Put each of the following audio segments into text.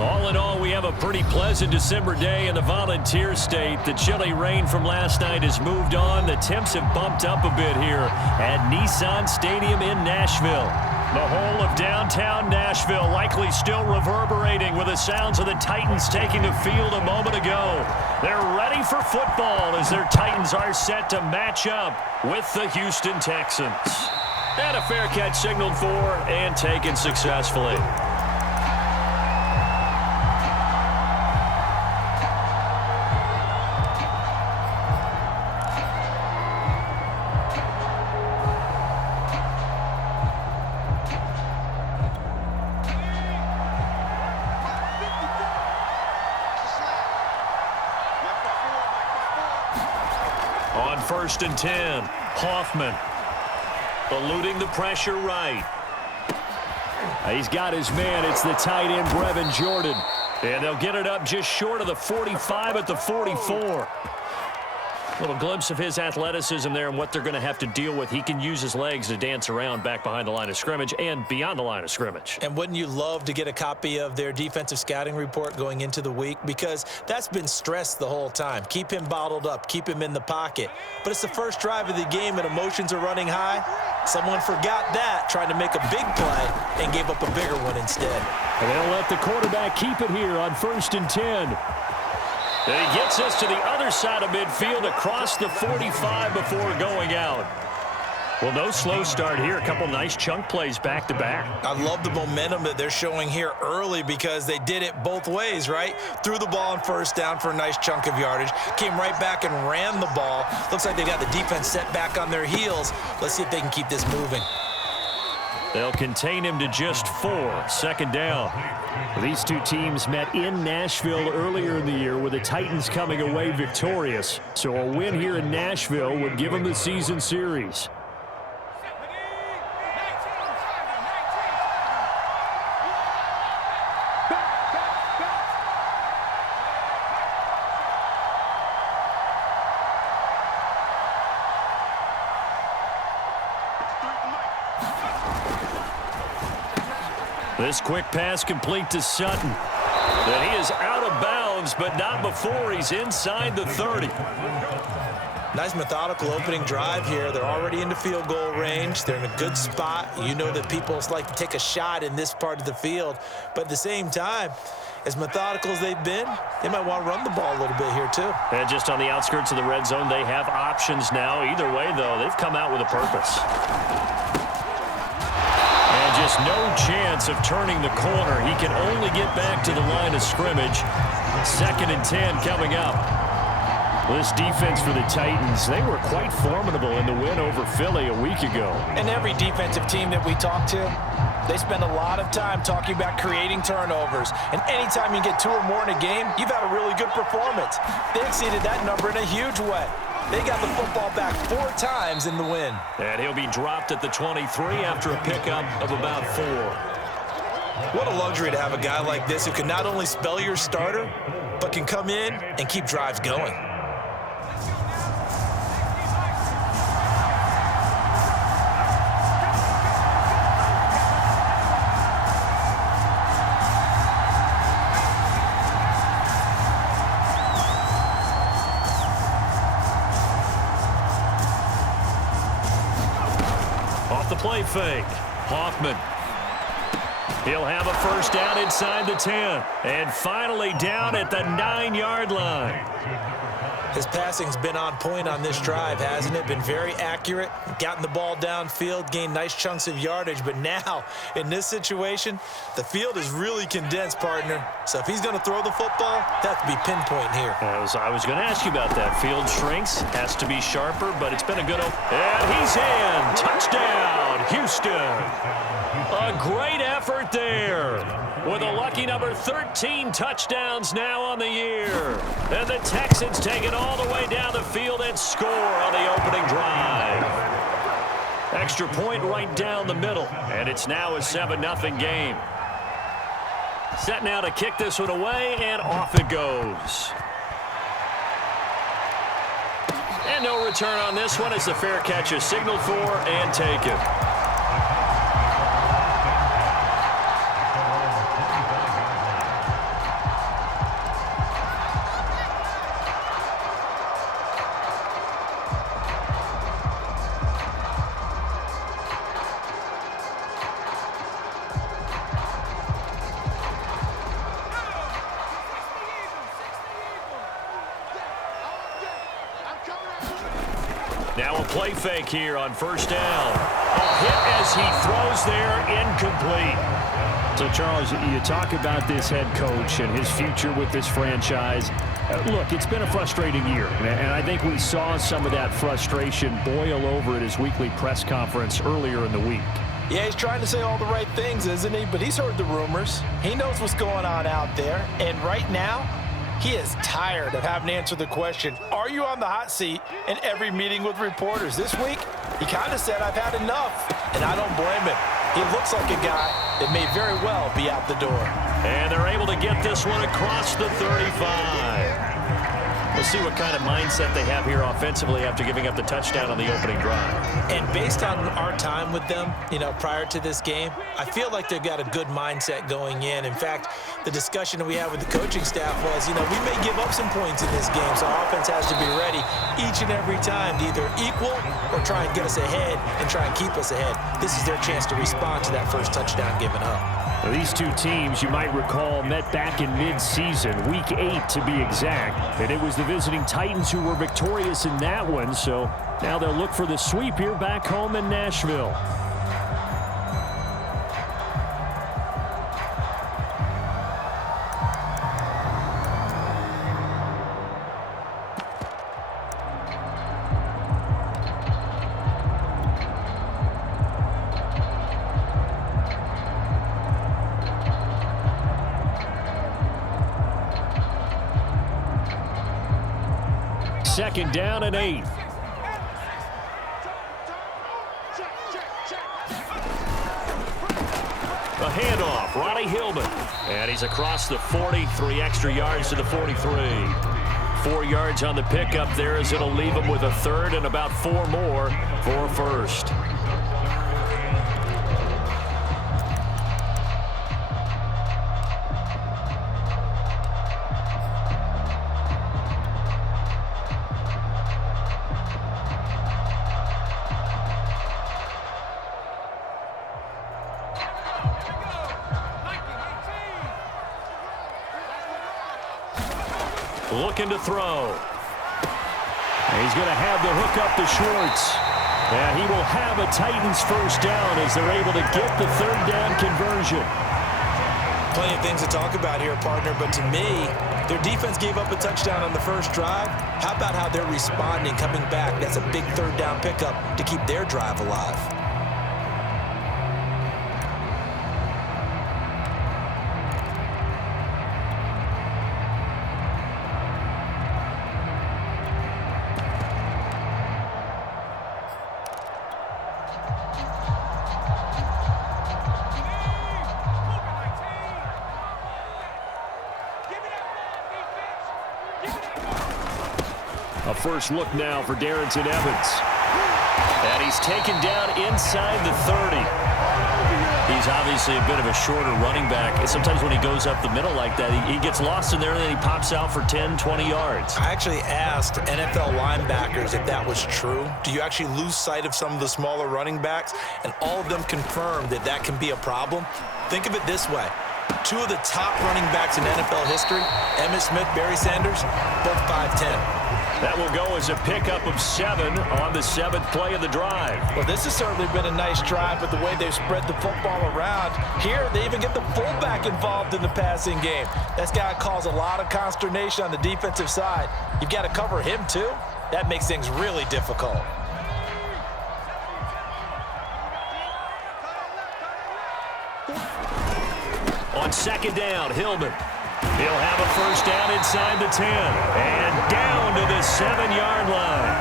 All in all, we have a pretty pleasant December day in the Volunteer State. The chilly rain from last night has moved on. The temps have bumped up a bit here at Nissan Stadium in Nashville. The whole of downtown Nashville likely still reverberating with the sounds of the Titans taking the field a moment ago. They're ready for football as their Titans are set to match up with the Houston Texans. And a fair catch signaled for and taken successfully. On 1st and 10, Hoffman eluding the pressure right. He's got his man. It's the tight end, Brevin Jordan. And they'll get it up just short of the 45 at the 44. A little glimpse of his athleticism there and what they're going to have to deal with. He can use his legs to dance around back behind the line of scrimmage and beyond the line of scrimmage. And wouldn't you love to get a copy of their defensive scouting report going into the week? Because that's been stressed the whole time. Keep him bottled up. Keep him in the pocket. But it's the first drive of the game and emotions are running high. Someone forgot that, trying to make a big play and gave up a bigger one instead. And they'll let the quarterback keep it here on 1st and 10. And he gets us to the other side of midfield across the 45 before going out. Well, no slow start here. A couple nice chunk plays back-to-back. I love the momentum that they're showing here early because they did it both ways, right? Threw the ball on 1st down for a nice chunk of yardage. Came right back and ran the ball. Looks like they got the defense set back on their heels. Let's see if they can keep this moving. They'll contain him to just 4. 2nd down. These two teams met in Nashville earlier in the year with the Titans coming away victorious. So a win here in Nashville would give them the season series. This quick pass complete to Sutton. And he is out of bounds, but not before he's inside the 30. Nice methodical opening drive here. They're already into field goal range. They're in a good spot. You know that people like to take a shot in this part of the field. But at the same time, as methodical as they've been, they might want to run the ball a little bit here too. And just on the outskirts of the red zone, they have options now. Either way, though, they've come out with a purpose. Just no chance of turning the corner. He can only get back to the line of scrimmage. 2nd and 10 coming up. This defense for the Titans, they were quite formidable in the win over Philly a week ago. And every defensive team that we talk to, they spend a lot of time talking about creating turnovers. And anytime you get 2 or more in a game, you've had a really good performance. They exceeded that number in a huge way. They got the football back 4 times in the win. And he'll be dropped at the 23 after a pickup of about 4. What a luxury to have a guy like this who can not only spell your starter, but can come in and keep drives going. Play fake. Hoffman. He'll have a 1st down inside the 10. And finally down at the 9-yard line. His passing's been on point on this drive, hasn't it? Been very accurate, gotten the ball downfield, gained nice chunks of yardage. But now, in this situation, the field is really condensed, partner. So if he's going to throw the football, that has to be pinpoint here. I was going to ask you about that. Field shrinks, has to be sharper, but it's been a good and he's in. Touchdown, Houston. A great effort there. With a lucky number 13 touchdowns now on the year. And the Texans take it all the way down the field and score on the opening drive. Extra point right down the middle. And it's now a 7-0 game. Set now to kick this one away, and off it goes. And no return on this one as the fair catch is signaled for and taken. Now a play fake here on first down. A hit as he throws there, incomplete. So, Charles, you talk about this head coach and his future with this franchise. Look, it's been a frustrating year, and I think we saw some of that frustration boil over at his weekly press conference earlier in the week. Yeah, he's trying to say all the right things, isn't he? But he's heard the rumors. He knows what's going on out there. And right now, he is tired of having to answer the question, are you on the hot seat in every meeting with reporters? This week, he kind of said, I've had enough, and I don't blame him. He looks like a guy that may very well be out the door. And they're able to get this one across the 35. We'll see what kind of mindset they have here offensively after giving up the touchdown on the opening drive. And based on our time with them, prior to this game, I feel like they've got a good mindset going in. In fact, the discussion that we had with the coaching staff was, we may give up some points in this game, so our offense has to be ready each and every time to either equal or try and get us ahead and try and keep us ahead. This is their chance to respond to that first touchdown given up. Well, these two teams, you might recall, met back in mid-season, Week 8 to be exact, and it was the visiting Titans who were victorious in that one, so now they'll look for the sweep here back home in Nashville. Second down and 8. A handoff, Ronnie Hillman. And he's across the 40, 3 extra yards to the 43. 4 yards on the pickup there as it'll leave him with a third and about 4 more for a first. Looking to throw. He's going to have the hook up to Schwartz. And he will have a Titans first down as they're able to get the third down conversion. Plenty of things to talk about here, partner, but to me, their defense gave up a touchdown on the first drive. How about how they're responding, coming back? That's a big third down pickup to keep their drive alive. A first look now for Darrington Evans. And he's taken down inside the 30. He's obviously a bit of a shorter running back. Sometimes when he goes up the middle like that, he gets lost in there and then he pops out for 10, 20 yards. I actually asked NFL linebackers if that was true. Do you actually lose sight of some of the smaller running backs? And all of them confirmed that that can be a problem. Think of it this way. 2 of the top running backs in NFL history, Emmitt Smith, Barry Sanders, both 5'10". That will go as a pickup of 7 on the 7th play of the drive. Well, this has certainly been a nice drive with the way they've spread the football around. Here, they even get the fullback involved in the passing game. That's got to cause a lot of consternation on the defensive side. You've got to cover him, too. That makes things really difficult. On second down, Hillman. He'll have a first down inside the 10. And down to the 7-yard line.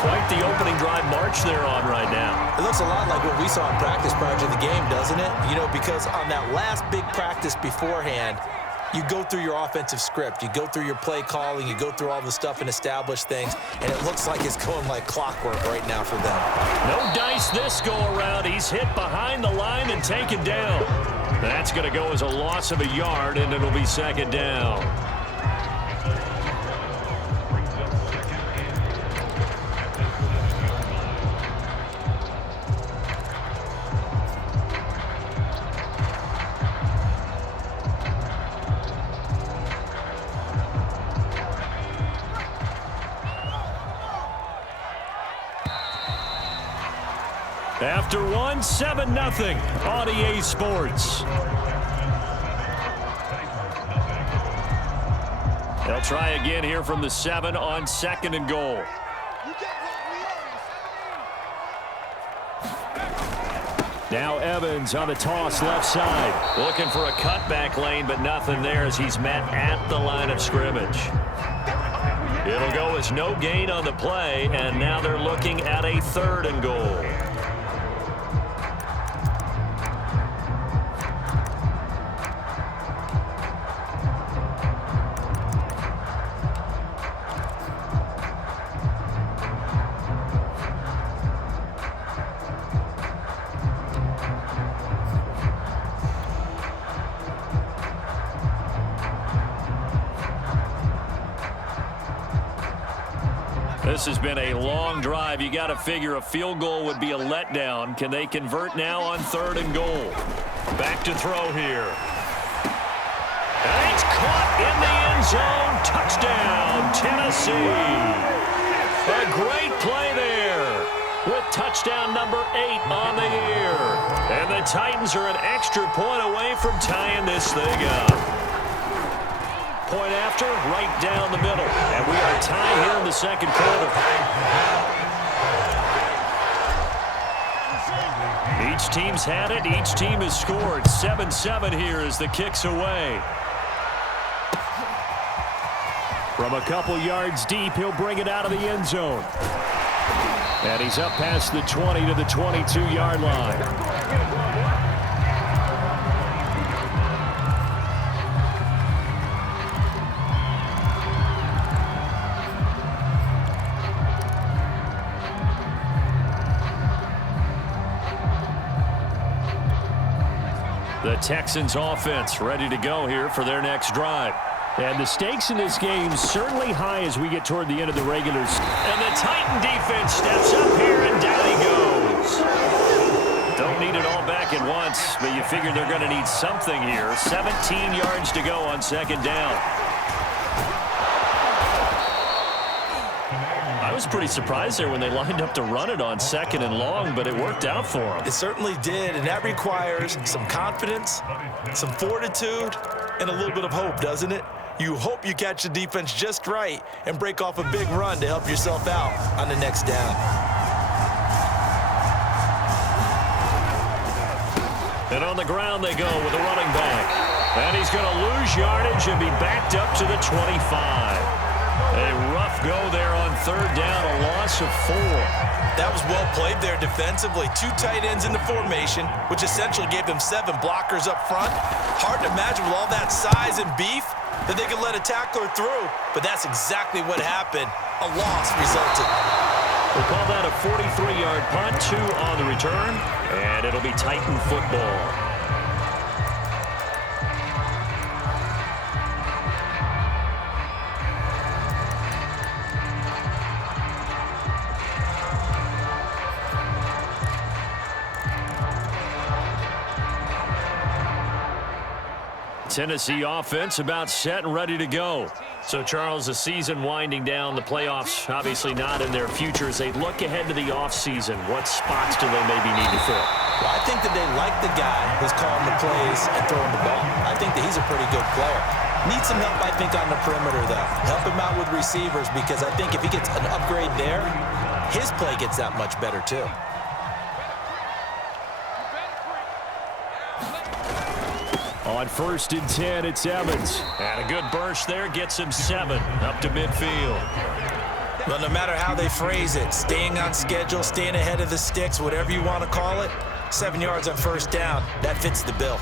Quite the opening drive march they're on right now. It looks a lot like what we saw in practice prior to the game, doesn't it? Because on that last big practice beforehand, you go through your offensive script. You go through your play calling. You go through all the stuff and establish things. And it looks like it's going like clockwork right now for them. No dice this go around. He's hit behind the line and taken down. That's going to go as a loss of a yard, and it'll be second down. After one, 7-0 on EA Sports. They'll try again here from the 7 on 2nd and goal. Now Evans on the toss left side. Looking for a cutback lane, but nothing there as he's met at the line of scrimmage. It'll go as no gain on the play, and now they're looking at a 3rd and goal. This has been a long drive. You got to figure a field goal would be a letdown. Can they convert now on 3rd and goal? Back to throw here. And it's caught in the end zone. Touchdown, Tennessee. A great play there with touchdown number 8 on the year. And the Titans are an extra point away from tying this thing up. Point after, right down the middle. And we are tied here in the 2nd quarter. Each team's had it. Each team has scored. 7-7 here as the kick's away. From a couple yards deep, he'll bring it out of the end zone. And he's up past the 20 to the 22-yard line. The Texans offense ready to go here for their next drive. And the stakes in this game certainly high as we get toward the end of the regular season. And the Titan defense steps up here, and down he goes. Don't need it all back at once, but you figure they're going to need something here. 17 yards to go on 2nd down. I was pretty surprised there when they lined up to run it on 2nd and long, but it worked out for them. It certainly did, and that requires some confidence, some fortitude, and a little bit of hope, doesn't it? You hope you catch the defense just right and break off a big run to help yourself out on the next down. And on the ground they go with a running back. And he's going to lose yardage and be backed up to the 25. A rough go there on 3rd down, a loss of 4. That was well played there defensively. 2 tight ends in the formation, which essentially gave them 7 blockers up front. Hard to imagine with all that size and beef that they could let a tackler through, but that's exactly what happened. A loss resulted. We'll call that a 43-yard punt, 2 on the return, and it'll be Titan football. Tennessee offense about set and ready to go. So, Charles, the season winding down, the playoffs obviously not in their future. As they look ahead to the offseason, what spots do they maybe need to fill? Well, I think that they like the guy who's calling the plays and throwing the ball. I think that he's a pretty good player. Needs some help, I think, on the perimeter, though. Help him out with receivers, because I think if he gets an upgrade there, his play gets that much better, too. On 1st and 10, it's Evans. And a good burst there gets him 7 up to midfield. Well, no matter how they phrase it, staying on schedule, staying ahead of the sticks, whatever you want to call it, 7 yards on 1st down, that fits the bill.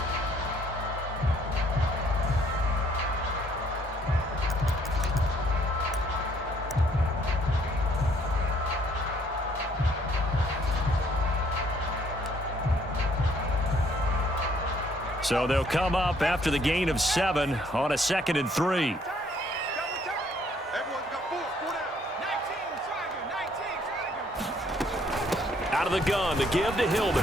So they'll come up after the gain of 7 on a 2nd and 3. Out of the gun, the give to Hillman.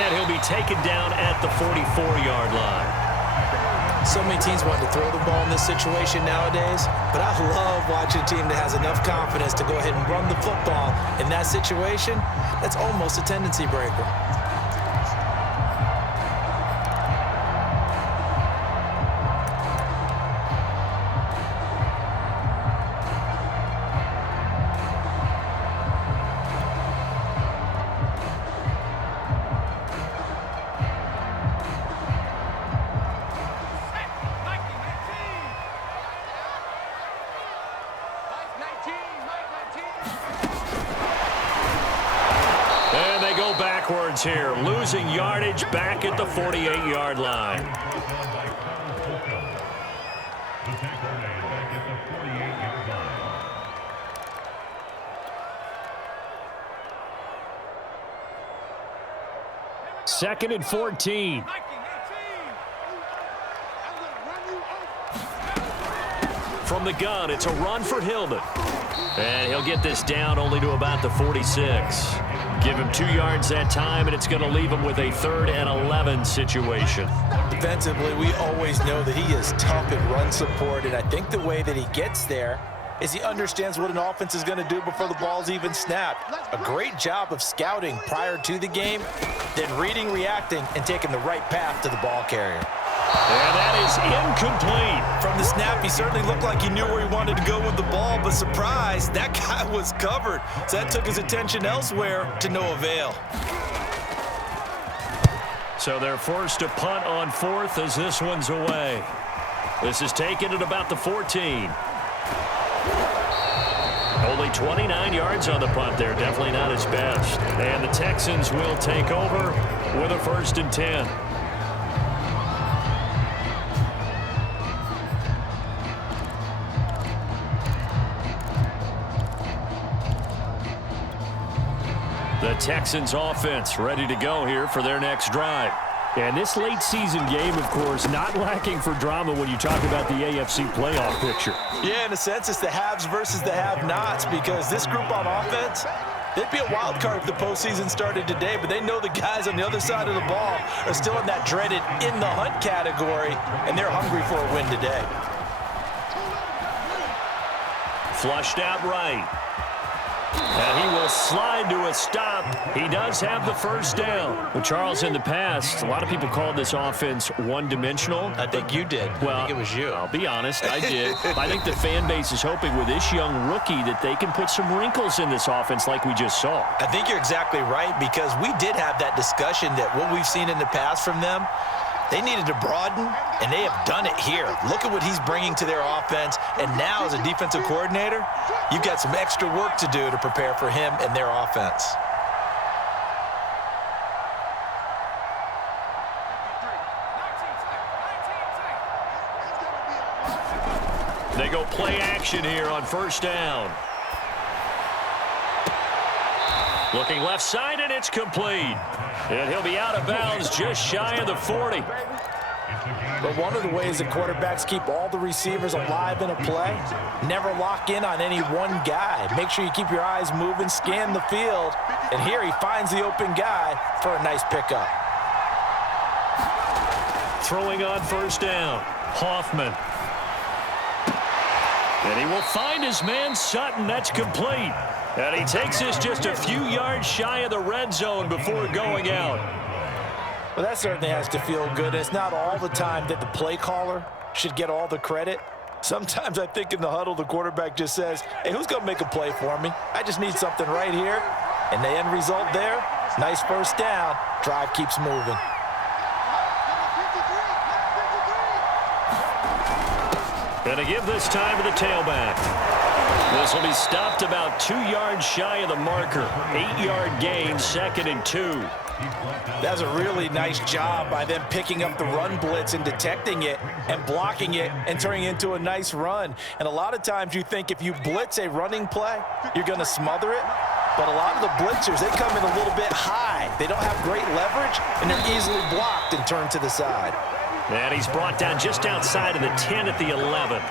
And he'll be taken down at the 44-yard line. So many teams want to throw the ball in this situation nowadays, but I love watching a team that has enough confidence to go ahead and run the football in that situation. That's almost a tendency breaker. And they go backwards here, losing yardage back at the 48-yard line. Second and 14. From the gun, it's a run for Hillman. And he'll get this down only to about the 46. Give him 2 yards that time, and it's going to leave him with a 3rd and 11 situation. Defensively, we always know that he is tough in run support, and I think the way that he gets there is he understands what an offense is going to do before the ball's even snapped. A great job of scouting prior to the game, then reading, reacting, and taking the right path to the ball carrier. And that is incomplete. From the snap, he certainly looked like he knew where he wanted to go with the ball, but surprise, that guy was covered. So that took his attention elsewhere to no avail. So they're forced to punt on 4th as this one's away. This is taken at about the 14. Only 29 yards on the punt there. Definitely not his best. And the Texans will take over with a 1st and 10. The Texans offense ready to go here for their next drive. And this late season game, of course, not lacking for drama when you talk about the AFC playoff picture. Yeah, in a sense, it's the haves versus the have-nots, because this group on offense, they'd be a wild card if the postseason started today, but they know the guys on the other side of the ball are still in that dreaded in-the-hunt category, and they're hungry for a win today. Flushed out right. And he will slide to a stop. He does have the 1st down. Well, Charles, in the past, a lot of people called this offense one-dimensional. I think you did. Well, I think it was you. I'll be honest, I did. I think the fan base is hoping with this young rookie that they can put some wrinkles in this offense like we just saw. I think you're exactly right, because we did have that discussion that what we've seen in the past from them, they needed to broaden, and they have done it here. Look at what he's bringing to their offense, and now as a defensive coordinator, you've got some extra work to do to prepare for him and their offense. They go play action here on 1st down. Looking left side, and it's complete. And he'll be out of bounds just shy of the 40. But one of the ways that quarterbacks keep all the receivers alive in a play, never lock in on any one guy. Make sure you keep your eyes moving, scan the field, and here he finds the open guy for a nice pickup. Throwing on 1st down, Hoffman. And he will find his man Sutton. That's complete. And he takes this just a few yards shy of the red zone before going out. Well, that certainly has to feel good. It's not all the time that the play caller should get all the credit. Sometimes I think in the huddle, the quarterback just says, hey, who's going to make a play for me? I just need something right here. And the end result there, nice 1st down. Drive keeps moving. Gonna give this time to the tailback. This will be stopped about 2 yards shy of the marker. 8-yard gain, 2nd and 2. That's a really nice job by them picking up the run blitz and detecting it and blocking it and turning it into a nice run. And a lot of times you think if you blitz a running play, you're going to smother it. But a lot of the blitzers, they come in a little bit high. They don't have great leverage, and they're easily blocked and turned to the side. And he's brought down just outside of the 10 at the 11.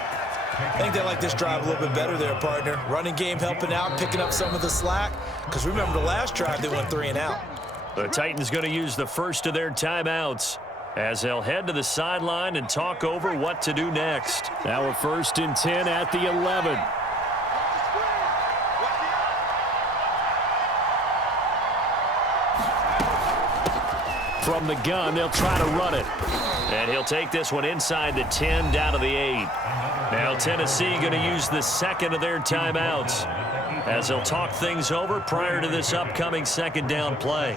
I think they like this drive a little bit better there, partner. Running game helping out, picking up some of the slack. Because remember the last drive, they went 3 and out. The Titans going to use the first of their timeouts. as they'll head to the sideline and talk over what to do next. Now a 1st and 10 at the 11. From the gun, they'll try to run it. And he'll take this one inside the 10 down to the 8. Now Tennessee going to use the second of their timeouts as they'll talk things over prior to this upcoming 2nd down play.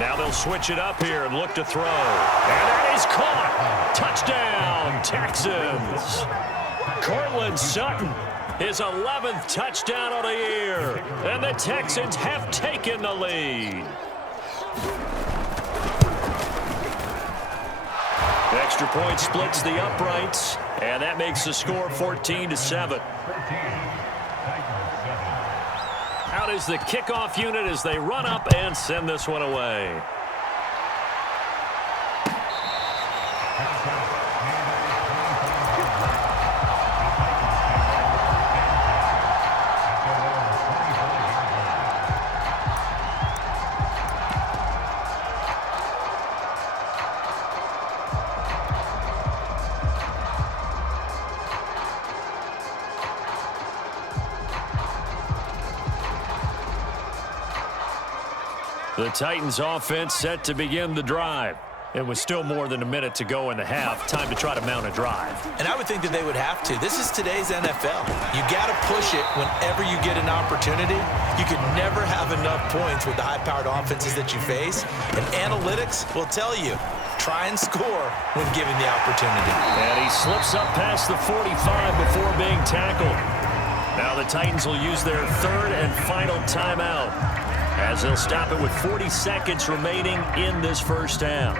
Now they'll switch it up here and look to throw. And that is caught. Touchdown, Texans. Cortland Sutton, his 11th touchdown of the year. And the Texans have taken the lead. The extra point splits the uprights, and that makes the score 14-7. Out is the kickoff unit as they run up and send this one away. The Titans offense set to begin the drive. It was still more than a minute to go in the half. Time to try to mount a drive. And I would think that they would have to. This is today's NFL. You got to push it whenever you get an opportunity. You can never have enough points with the high-powered offenses that you face. And analytics will tell you, try and score when given the opportunity. And he slips up past the 45 before being tackled. Now the Titans will use their 3rd and final timeout, as they'll stop it with 40 seconds remaining in this 1st half.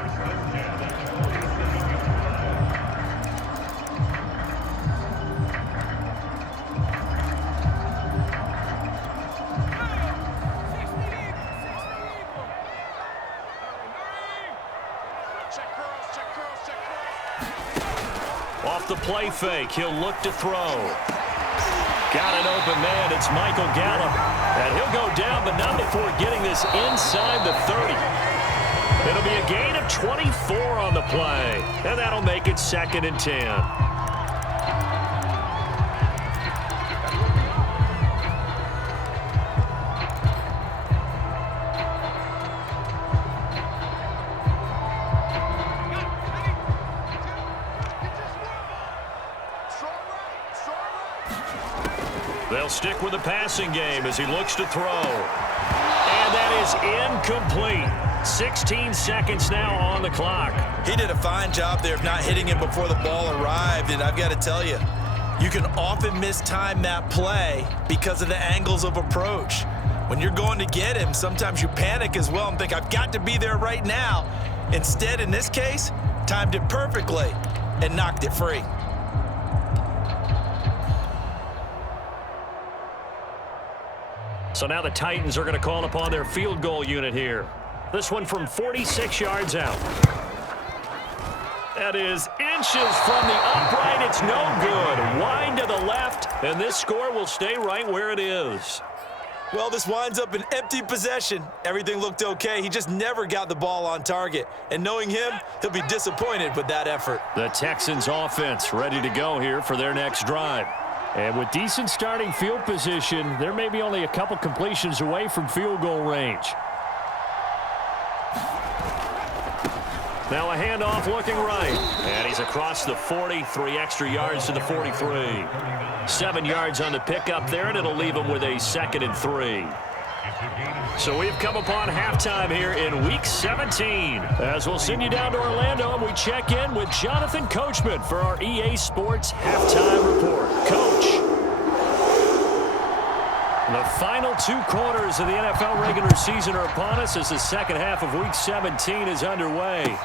Off the play fake, he'll look to throw. Got an open man. It's Michael Gallup. And he'll go down, but not before getting this inside the 30. It'll be a gain of 24 on the play. And that'll make it 2nd and 10. They'll stick with the passing game as he looks to throw. And that is incomplete. 16 seconds now on the clock. He did a fine job there of not hitting him before the ball arrived, and I've got to tell you, you can often mistime that play because of the angles of approach. When you're going to get him, sometimes you panic as well and think, I've got to be there right now. Instead, in this case, timed it perfectly and knocked it free. So now the Titans are going to call upon their field goal unit here. This one from 46 yards out. That is inches from the upright. It's no good. Wind to the left, and this score will stay right where it is. Well, this winds up an empty possession. Everything looked okay. He just never got the ball on target. And knowing him, he'll be disappointed with that effort. The Texans offense ready to go here for their next drive. And with decent starting field position, there may be only a couple completions away from field goal range. Now a handoff looking right. And he's across the 40, 3 extra yards to the 43. 7 yards on the pickup there, and it'll leave him with a 2nd and 3. So we've come upon halftime here in Week 17. As we'll send you down to Orlando, and we check in with Jonathan Coachman for our EA Sports Halftime Report. Coach. The final 2 quarters of the NFL regular season are upon us as the 2nd half of Week 17 is underway.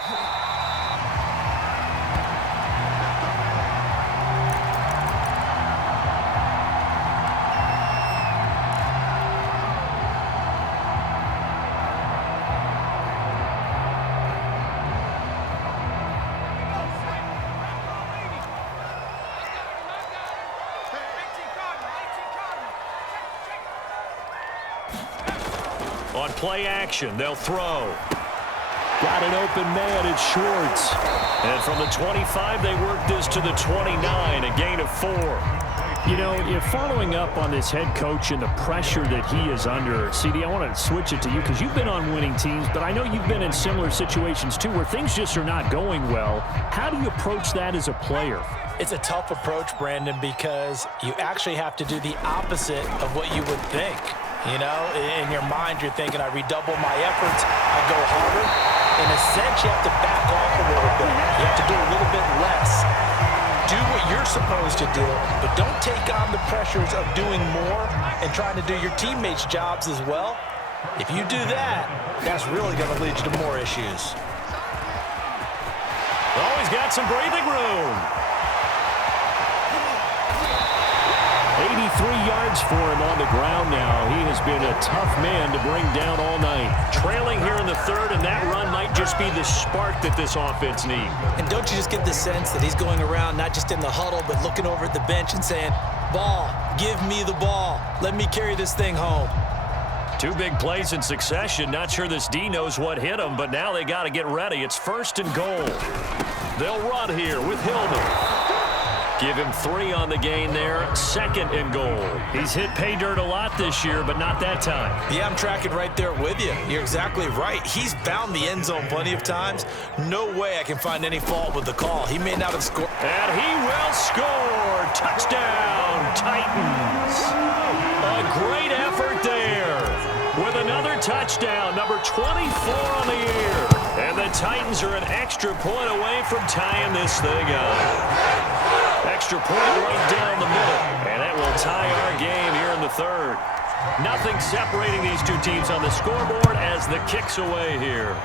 On play action, they'll throw. Got an open man. It's Schwartz. And from the 25, they work this to the 29, a gain of 4. You know, you're following up on this head coach and the pressure that he is under. CD, I want to switch it to you because you've been on winning teams, but I know you've been in similar situations too where things just are not going well. How do you approach that as a player? It's a tough approach, Brandon, because you actually have to do the opposite of what you would think. You know, in your mind, you're thinking, I redouble my efforts, I go harder. In a sense, you have to back off a little bit. You have to do a little bit less. Do what you're supposed to do, but don't take on the pressures of doing more and trying to do your teammates' jobs as well. If you do that, that's really going to lead you to more issues. Oh, he's got some breathing room. 83 yards for him on the ground now. He has been a tough man to bring down all night. Trailing here in the third, and that run might just be the spark that this offense needs. And don't you just get the sense that he's going around not just in the huddle, but looking over at the bench and saying, ball, give me the ball. Let me carry this thing home. 2 big plays in succession. Not sure this D knows what hit him, but now they got to get ready. It's 1st and goal. They'll run here with Hillman. Give him 3 on the gain there. 2nd and goal. He's hit pay dirt a lot this year, but not that time. Yeah, I'm tracking right there with you. You're exactly right. He's found the end zone plenty of times. No way I can find any fault with the call. He may not have scored. And he will score. Touchdown, Titans. A great effort there with another touchdown, number 24 on the year. And the Titans are an extra point away from tying this thing up. Extra point right down the middle, and that will tie our game here in the third. Nothing separating these two teams on the scoreboard as the kick's away here.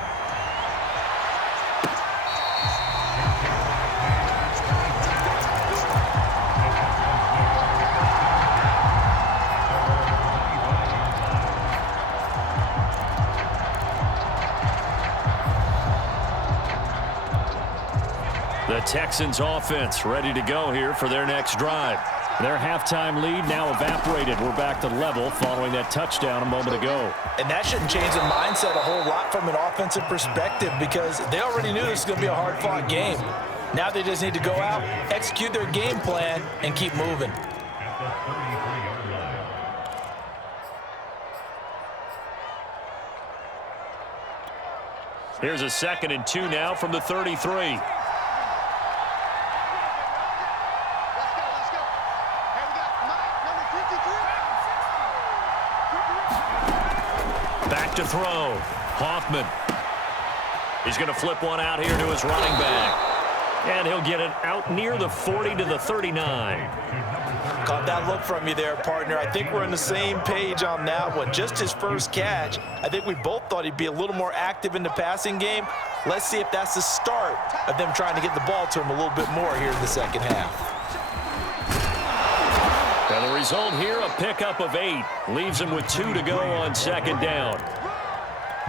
The Texans offense ready to go here for their next drive. Their halftime lead now evaporated. We're back to level following that touchdown a moment ago. And that shouldn't change the mindset a whole lot from an offensive perspective because they already knew this was going to be a hard-fought game. Now they just need to go out, execute their game plan, and keep moving. Here's a 2nd and 2 now from the 33. Back to throw. Hoffman. He's going to flip one out here to his running back. And he'll get it out near the 40 to the 39. Caught that look from you there, partner. I think we're on the same page on that one. Just his first catch. I think we both thought he'd be a little more active in the passing game. Let's see if that's the start of them trying to get the ball to him a little bit more here in the second half. And the result here, a pickup of 8. Leaves him with 2 to go on 2nd down.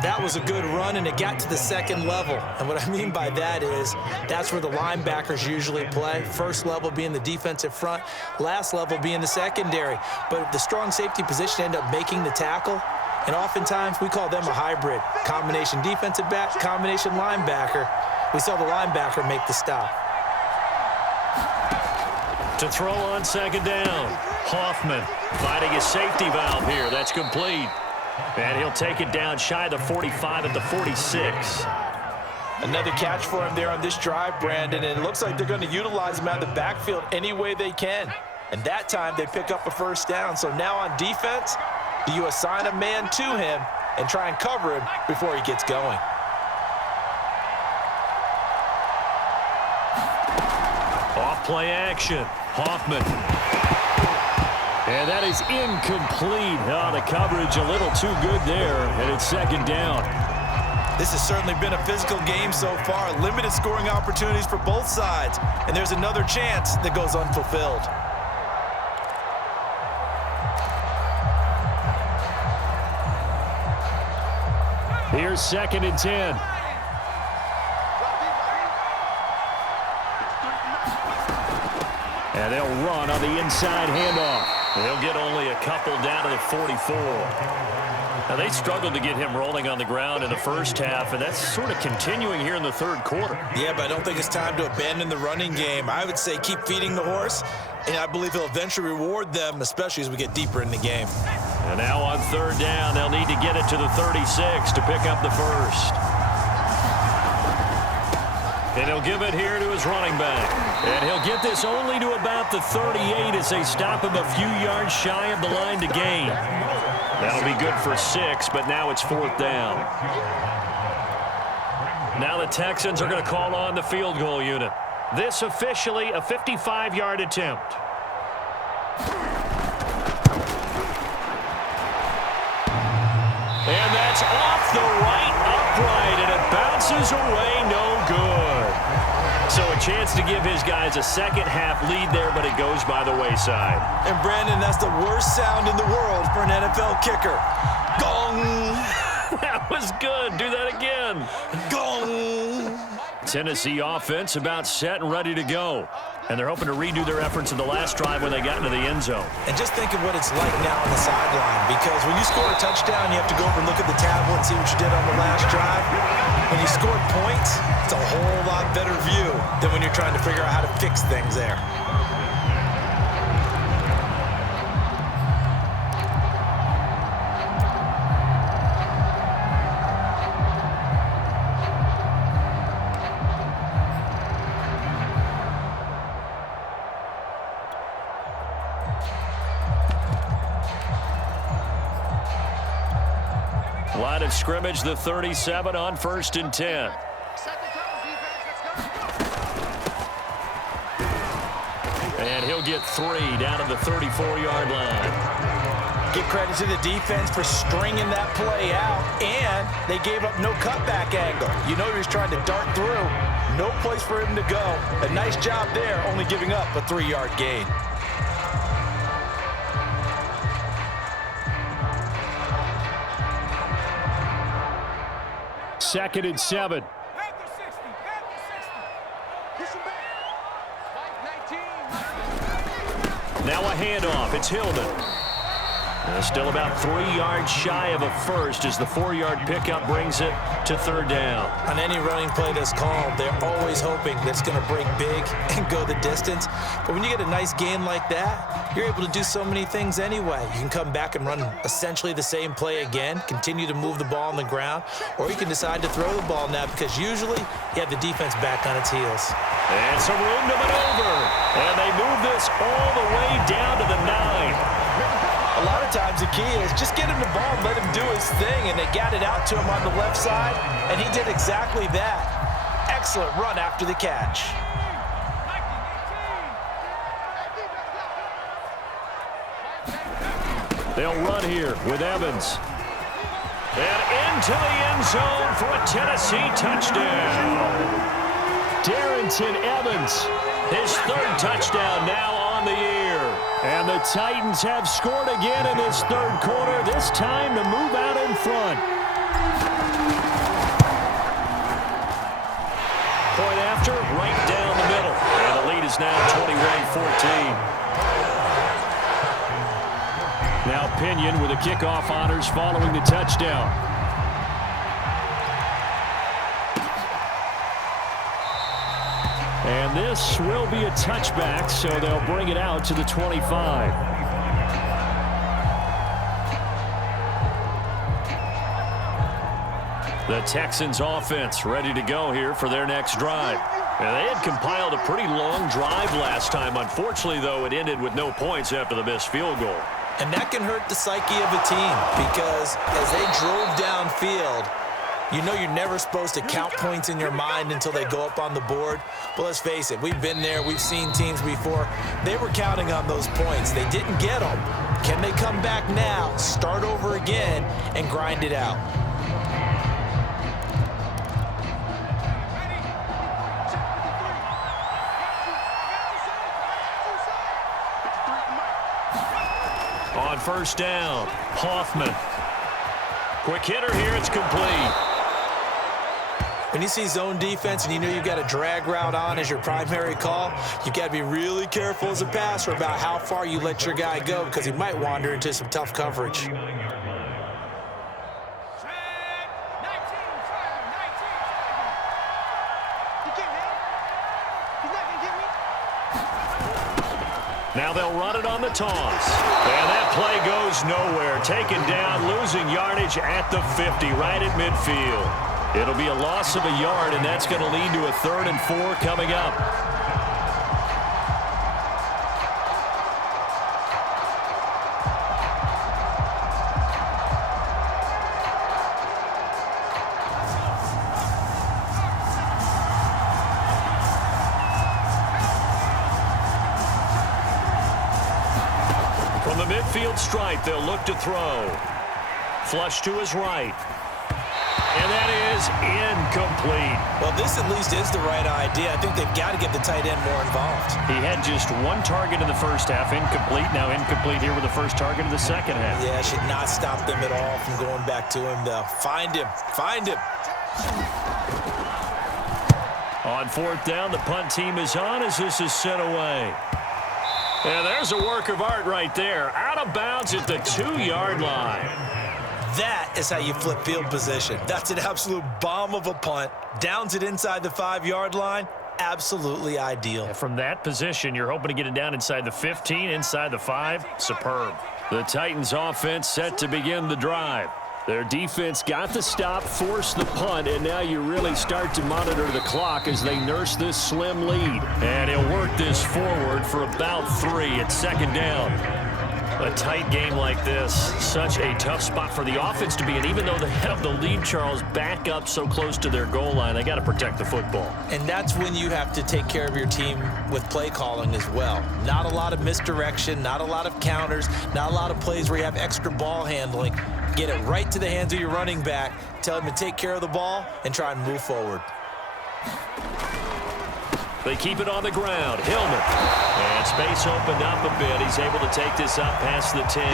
That was a good run, and it got to the second level. And what I mean by that is that's where the linebackers usually play. First level being the defensive front, last level being the secondary. But the strong safety position ended up making the tackle. And oftentimes we call them a hybrid. Combination defensive back, combination linebacker. We saw the linebacker make the stop. To throw on 2nd down. Hoffman finding his safety valve here. That's complete. And he'll take it down shy of the 45 at the 46. Another catch for him there on this drive, Brandon, and it looks like they're going to utilize him out of the backfield any way they can. And that time they pick up a 1st down. So now on defense, do you assign a man to him and try and cover him before he gets going? Off play action. Hoffman. And that is incomplete. Oh, the coverage a little too good there, and it's 2nd down. This has certainly been a physical game so far. Limited scoring opportunities for both sides. And there's another chance that goes unfulfilled. Here's 2nd and 10. And they'll run on the inside handoff. They'll get only a couple down to the 44. Now, they struggled to get him rolling on the ground in the first half, and that's sort of continuing here in the third quarter. Yeah, but I don't think it's time to abandon the running game. I would say keep feeding the horse, and I believe he'll eventually reward them, especially as we get deeper in the game. And now on third down, they'll need to get it to the 36 to pick up the first. And he'll give it here to his running back. And he'll get this only to about the 38 as they stop him a few yards shy of the line to gain. That'll be good for 6, but now it's fourth down. Now the Texans are going to call on the field goal unit. This officially a 55-yard attempt. And that's off the right upright, and it bounces away, no good. So a chance to give his guys a second-half lead there, but it goes by the wayside. And, Brandon, that's the worst sound in the world for an NFL kicker. Gong! That was good. Do that again. Gong! Tennessee offense about set and ready to go. And they're hoping to redo their efforts in the last drive when they got into the end zone. And just think of what it's like now on the sideline, because when you score a touchdown, you have to go over and look at the tablet and see what you did on the last drive. When you score points, it's a whole lot better view than when you're trying to figure out how to fix things there. Line of scrimmage, the 37 on 1st and 10. And he'll get 3 down to the 34-yard line. Give credit to the defense for stringing that play out, and they gave up no cutback angle. You know he was trying to dart through. No place for him to go. A nice job there, only giving up a 3-yard gain. Second and 7. Now a handoff. It's Hillman. Still about 3 yards shy of a first as the 4-yard pickup brings it to third down. On any running play that's called, they're always hoping that it's going to break big and go the distance. But when you get a nice gain like that, you're able to do so many things anyway. You can come back and run essentially the same play again, continue to move the ball on the ground, or you can decide to throw the ball now because usually you have the defense back on its heels. And some room to maneuver. And they move this all the way down to the 9. A lot of times the key is just get him the ball and let him do his thing, and they got it out to him on the left side, and he did exactly that. Excellent run after the catch. They'll run here with Evans. And into the end zone for a Tennessee touchdown. Darrington Evans. His 3rd touchdown now on the year. And the Titans have scored again in this 3rd quarter, this time to move out in front. Point after, right down the middle. And the lead is now 21-14. Now Pinion with the kickoff honors following the touchdown. And this will be a touchback, so they'll bring it out to the 25. The Texans offense ready to go here for their next drive. And they had compiled a pretty long drive last time. Unfortunately, though, it ended with no points after the missed field goal. And that can hurt the psyche of a team because as they drove downfield, you know you're never supposed to count points in your mind until they go up on the board. But let's face it, we've been there. We've seen teams before. They were counting on those points. They didn't get them. Can they come back now, start over again, and grind it out? On 1st down, Hoffman. Quick hitter here, it's complete. When you see zone defense and you know you've got a drag route on as your primary call, you've got to be really careful as a passer about how far you let your guy go because he might wander into some tough coverage. Now they'll run it on the toss. And that play goes nowhere. Taken down, losing yardage at the 50, right at midfield. It'll be a loss of a yard, and that's going to lead to a 3rd and 4 coming up. From the midfield stripe, they'll look to throw. Flush to his right. And that is incomplete. Well, this at least is the right idea. I think they've got to get the tight end more involved. He had just 1 target in the first half, incomplete. Now incomplete here with the first target of the second half. Yeah, should not stop them at all from going back to him, though. Find him. Find him. On 4th down, the punt team is on as this is sent away. And there's a work of art right there. Out of bounds at the 2-yard line. That is how you flip field position. That's an absolute bomb of a punt. Downs it inside the 5-yard line. Absolutely ideal. From that position, you're hoping to get it down inside the 15, inside the 5. Superb. The Titans offense set to begin the drive. Their defense got the stop, forced the punt, and now you really start to monitor the clock as they nurse this slim lead. And he'll work this forward for about 3 at 2nd down. A tight game like this, such a tough spot for the offense to be in. Even though they have the lead, Charles, back up so close to their goal line, they got to protect the football. And that's when you have to take care of your team with play calling as well. Not a lot of misdirection, not a lot of counters, not a lot of plays where you have extra ball handling. Get it right to the hands of your running back, tell him to take care of the ball, and try and move forward. They keep it on the ground. Hillman. And space opened up a bit. He's able to take this up past the 10.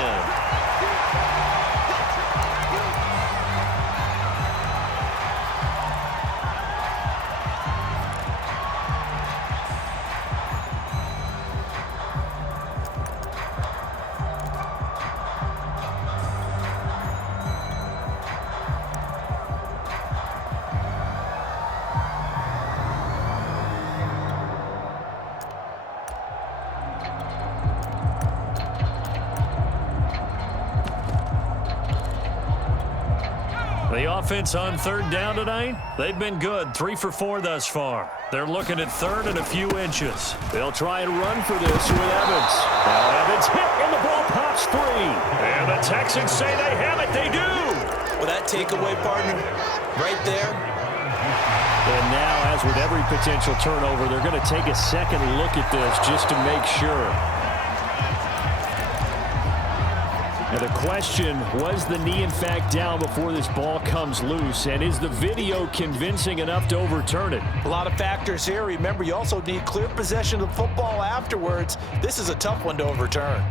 The offense on 3rd down tonight, they've been good. 3 for 4 thus far. They're looking at 3rd and a few inches. They'll try and run for this with Evans. Now Evans hit, and the ball pops free. And the Texans say they have it. They do. Well, that takeaway, partner, right there. And now, as with every potential turnover, they're going to take a second look at this just to make sure. Now the question, was the knee in fact down before this ball comes loose? And is the video convincing enough to overturn it? A lot of factors here. Remember, you also need clear possession of the football afterwards. This is a tough one to overturn.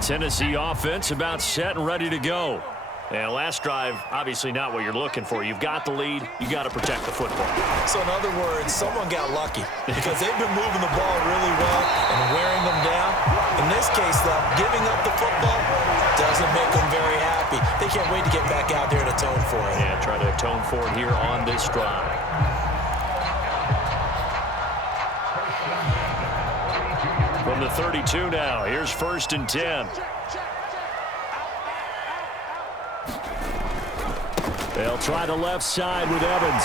Tennessee offense about set and ready to go. And last drive, obviously not what you're looking for. You've got the lead. You got to protect the football. So in other words, someone got lucky because they've been moving the ball really well and wearing them down. In this case, though, giving up the football doesn't make them very happy. They can't wait to get back out there and atone for it. Yeah, try to atone for it here on this drive. From the 32 now, here's 1st and 10. They'll try the left side with Evans.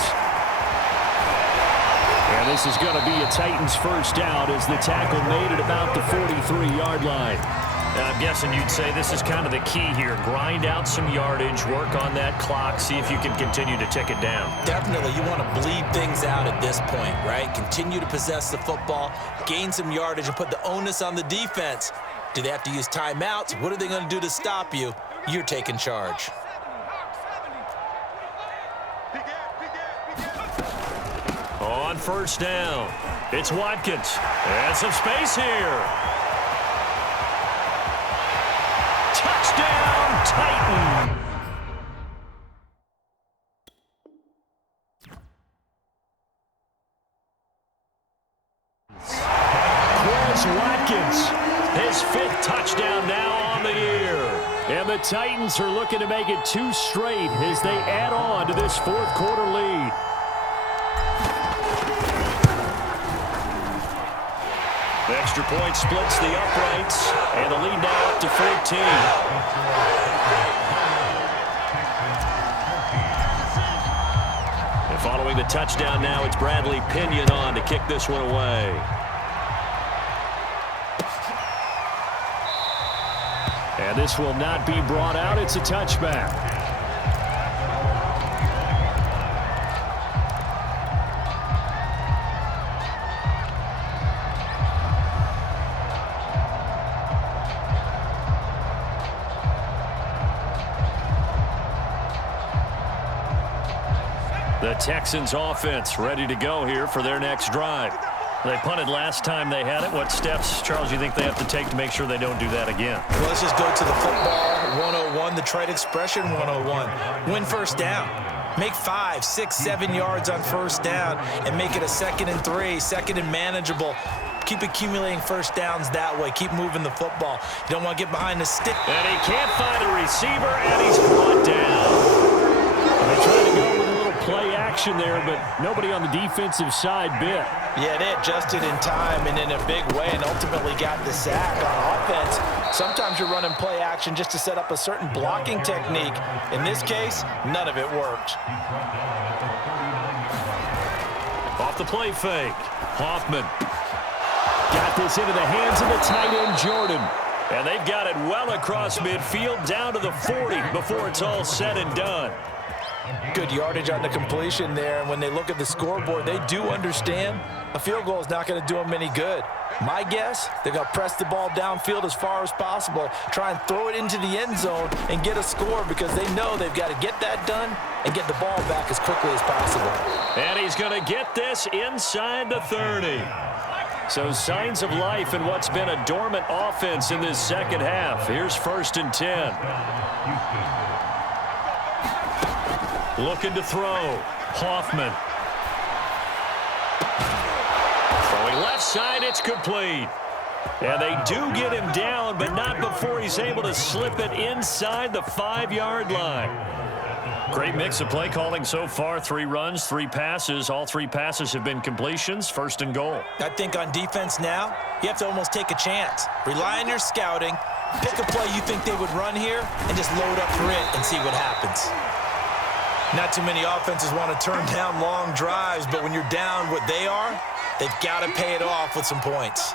And this is going to be a Titans first down as the tackle made at about the 43-yard line. And I'm guessing you'd say this is kind of the key here. Grind out some yardage, work on that clock, see if you can continue to tick it down. Definitely. You want to bleed things out at this point, right? Continue to possess the football, gain some yardage, and put the onus on the defense. Do they have to use timeouts? What are they going to do to stop you? You're taking charge. On 1st down, it's Watkins. And some space here. Touchdown, Titan. Chris Watkins, his 5th touchdown now on the year. And the Titans are looking to make it 2 straight as they add on to this 4th quarter lead. Extra point splits the uprights, and the lead now up to 14. And following the touchdown now, it's Bradley Pinion on to kick this one away. And this will not be brought out. It's a touchback. The Texans offense ready to go here for their next drive. They punted last time they had it. What steps, Charles, do you think they have to take to make sure they don't do that again? Well, let's just go to the football 101, the trade expression 101. Win first down. Make 5, 6, 7 yards on first down and make it a 2nd and 3, 2nd and manageable. Keep accumulating first downs that way. Keep moving the football. You don't want to get behind the stick. And he can't find a receiver, and he's brought down. They tried to go with a little play action there, but nobody on the defensive side bit. Yeah, they adjusted in time and in a big way and ultimately got the sack. On offense, sometimes you're running play action just to set up a certain blocking technique. In this case, none of it worked. Off the play fake, Hoffman. Got this into the hands of the tight end, Jordan. And they've got it well across midfield down to the 40 before it's all said and done. Good yardage on the completion there. And when they look at the scoreboard, they do understand a field goal is not going to do them any good. My guess, they're going to press the ball downfield as far as possible, try and throw it into the end zone and get a score because they know they've got to get that done and get the ball back as quickly as possible. And he's going to get this inside the 30. So signs of life in what's been a dormant offense in this second half. Here's 1st and 10. Looking to throw. Hoffman. Throwing left side, it's complete. And they do get him down, but not before he's able to slip it inside the 5-yard line. Great mix of play calling so far. 3 runs, 3 passes. All 3 passes have been completions. 1st and goal. I think on defense now, you have to almost take a chance. Rely on your scouting. Pick a play you think they would run here and just load up for it and see what happens. Not too many offenses want to turn down long drives, but when you're down what they are, they've got to pay it off with some points.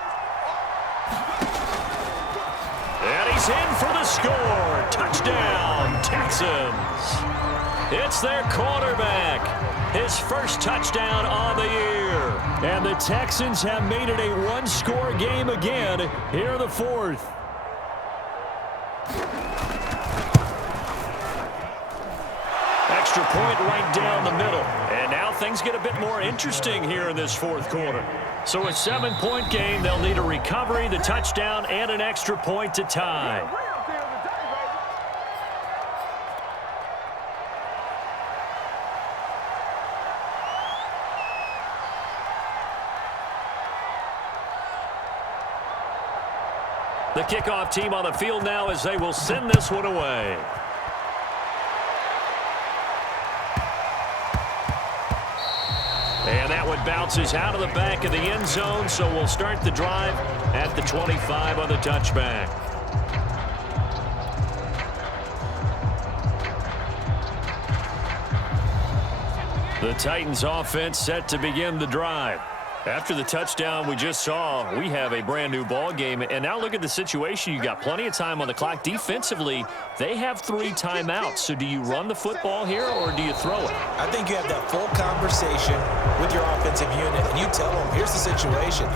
And he's in for the score. Touchdown, Texans. It's their quarterback. His first touchdown on the year. And the Texans have made it a 1-score game again here in the 4th. Extra point right down the middle. And now things get a bit more interesting here in this 4th quarter. So a 7-point game. They'll need a recovery, the touchdown, and an extra point to tie. The kickoff team on the field now as they will send this one away. And that one bounces out of the back of the end zone, so we'll start the drive at the 25 on the touchback. The Titans offense set to begin the drive. After the touchdown we just saw, we have a brand new ball game. And now look at the situation. You got plenty of time on the clock. Defensively, they have 3 timeouts. So do you run the football here or do you throw it? I think you have that full conversation with your offensive unit, and you tell them, here's the situation.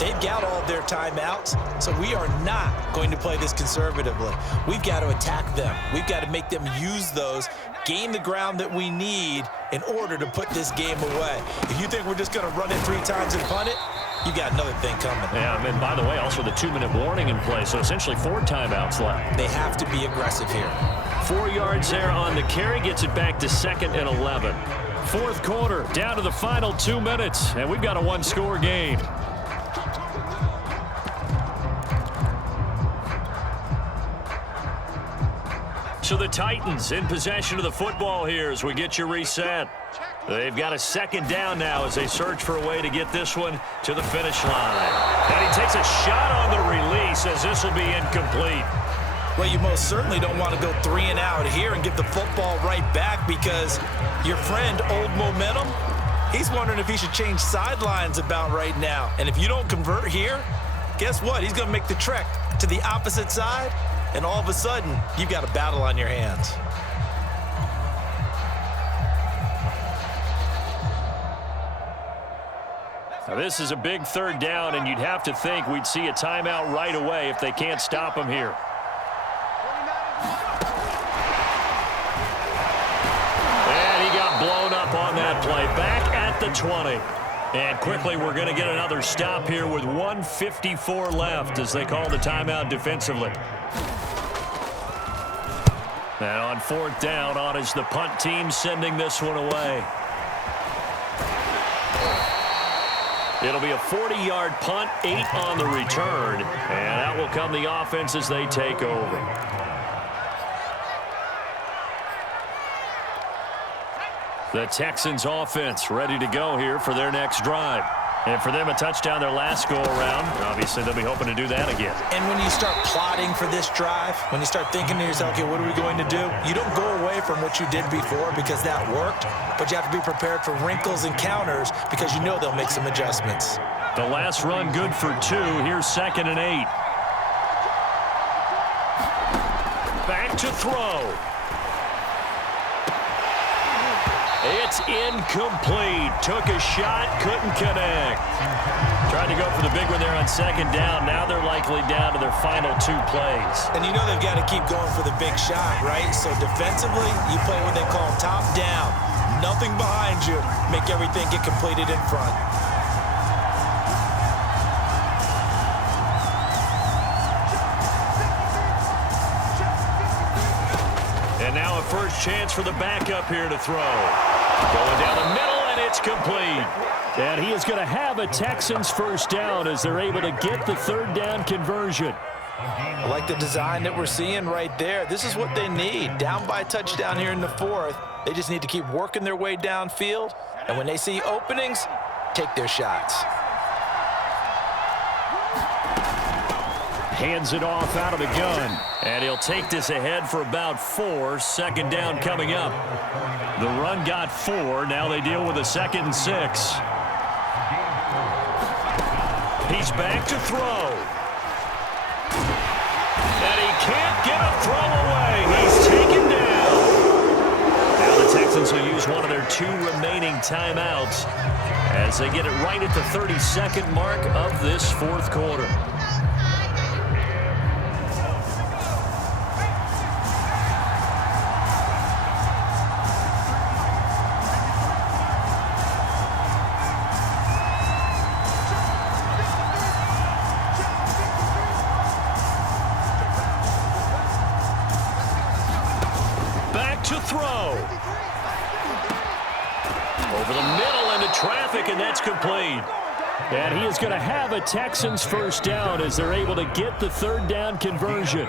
They've got all of their timeouts, so we are not going to play this conservatively. We've got to attack them. We've got to make them use those, gain the ground that we need in order to put this game away. If you think we're just going to run it 3 times and punt it, you got another thing coming. Yeah, and by the way, also the 2-minute warning in play, so essentially 4 timeouts left. They have to be aggressive here. 4 yards there on the carry, gets it back to 2nd and 11. 4th quarter, down to the final 2 minutes, and we've got a 1-score game. So the Titans in possession of the football here as we get you reset. They've got a second down now as they search for a way to get this one to the finish line. And he takes a shot on the release as this will be incomplete. Well, you most certainly don't want to go 3 and out here and give the football right back because your friend, Old Momentum, he's wondering if he should change sidelines about right now. And if you don't convert here, guess what? He's going to make the trek to the opposite side, and all of a sudden, you've got a battle on your hands. Now, this is a big third down, and you'd have to think we'd see a timeout right away if they can't stop him here. And he got blown up on that play. Back at the 20. And quickly, we're going to get another stop here with 1:54 left as they call the timeout defensively. And on fourth down, on is the punt team sending this one away. It'll be a 40-yard punt, 8 on the return. And out will come the offense as they take over. The Texans offense ready to go here for their next drive. And for them, a touchdown their last go-around. Obviously, they'll be hoping to do that again. And when you start plotting for this drive, when you start thinking to yourself, okay, what are we going to do? You don't go away from what you did before because that worked, but you have to be prepared for wrinkles and counters because you know they'll make some adjustments. The last run good for 2. Here's 2nd and 8. Back to throw. It's incomplete. Took a shot, couldn't connect. Tried to go for the big one there on 2nd down. Now they're likely down to their final 2 plays. And you know they've got to keep going for the big shot, right? So defensively, you play what they call top down. Nothing behind you. Make everything get completed in front. And now a first chance for the backup here to throw. Going down the middle, and it's complete. And he is going to have a Texans first down as they're able to get the 3rd down conversion. I like the design that we're seeing right there. This is what they need. Down by a touchdown here in the 4th. They just need to keep working their way downfield. And when they see openings, take their shots. Hands it off out of the gun. And he'll take this ahead for about 4. 2nd down coming up. The run got 4. Now they deal with a 2nd and 6. He's back to throw. And he can't get a throw away. He's taken down. Now the Texans will use one of their 2 remaining timeouts as they get it right at the 32nd mark of this 4th quarter. To throw. Over the middle into traffic, and that's complete. And he is going to have a Texans first down as they're able to get the 3rd down conversion.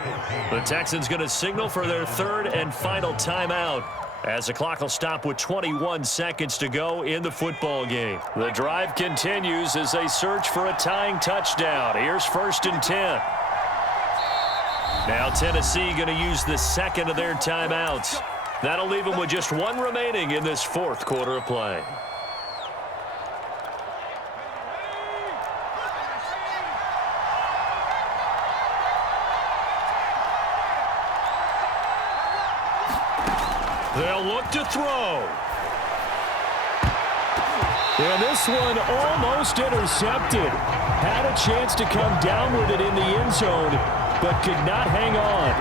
The Texans going to signal for their 3rd and final timeout as the clock will stop with 21 seconds to go in the football game. The drive continues as they search for a tying touchdown. Here's 1st and 10. Now Tennessee going to use the 2nd of their timeouts. That'll leave them with just 1 remaining in this 4th quarter of play. They'll look to throw. And this one almost intercepted. Had a chance to come down with it in the end zone, but could not hang on.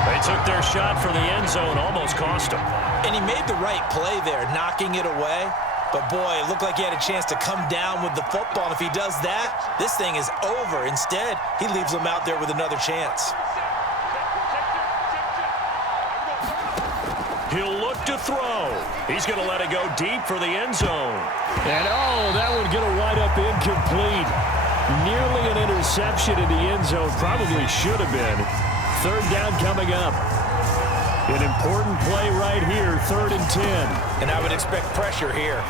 They took their shot for the end zone, almost cost him. And he made the right play there, knocking it away. But, boy, it looked like he had a chance to come down with the football. And if he does that, this thing is over. Instead, he leaves him out there with another chance. He'll look to throw. He's going to let it go deep for the end zone. And, oh, that one going to wind up incomplete. Nearly an interception in the end zone. Probably should have been. 3rd down coming up. An important play right here, 3rd and 10. And I would expect pressure here.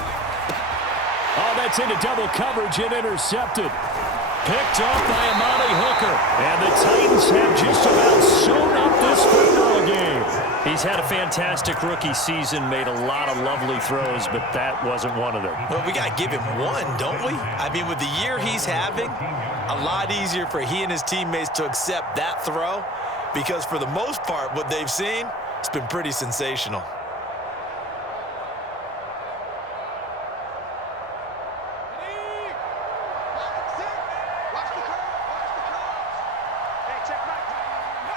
Oh, that's into double coverage and intercepted. Picked off by Amani Hooker. And the Titans have just about sewn up this football game. He's had a fantastic rookie season, made a lot of lovely throws, but that wasn't one of them. Well, we got to give him one, don't we? I mean, with the year he's having, a lot easier for he and his teammates to accept that throw because for the most part, what they've seen, it's been pretty sensational.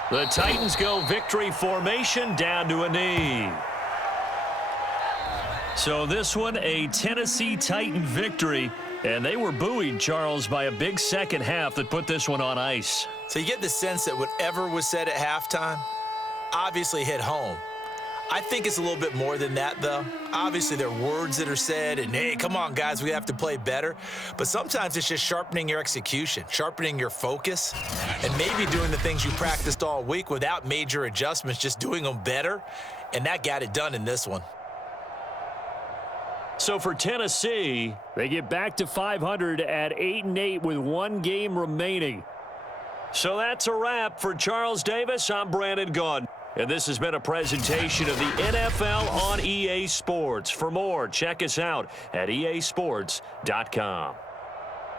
The Titans go victory formation down to a knee. So this one, a Tennessee Titan victory. And they were buoyed, Charles, by a big second half that put this one on ice. So you get the sense that whatever was said at halftime obviously hit home. I think it's a little bit more than that, though. Obviously, there are words that are said, and, hey, come on, guys, we have to play better. But sometimes it's just sharpening your execution, sharpening your focus, and maybe doing the things you practiced all week without major adjustments, just doing them better, and that got it done in this one. So for Tennessee, they get back to 500 at 8-8 with 1 game remaining. So that's a wrap. For Charles Davis, I'm Brandon Gaudin. And this has been a presentation of the NFL on EA Sports. For more, check us out at easports.com.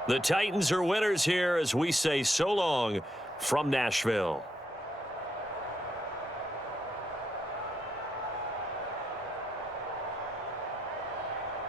The Titans are winners here as we say so long from Nashville.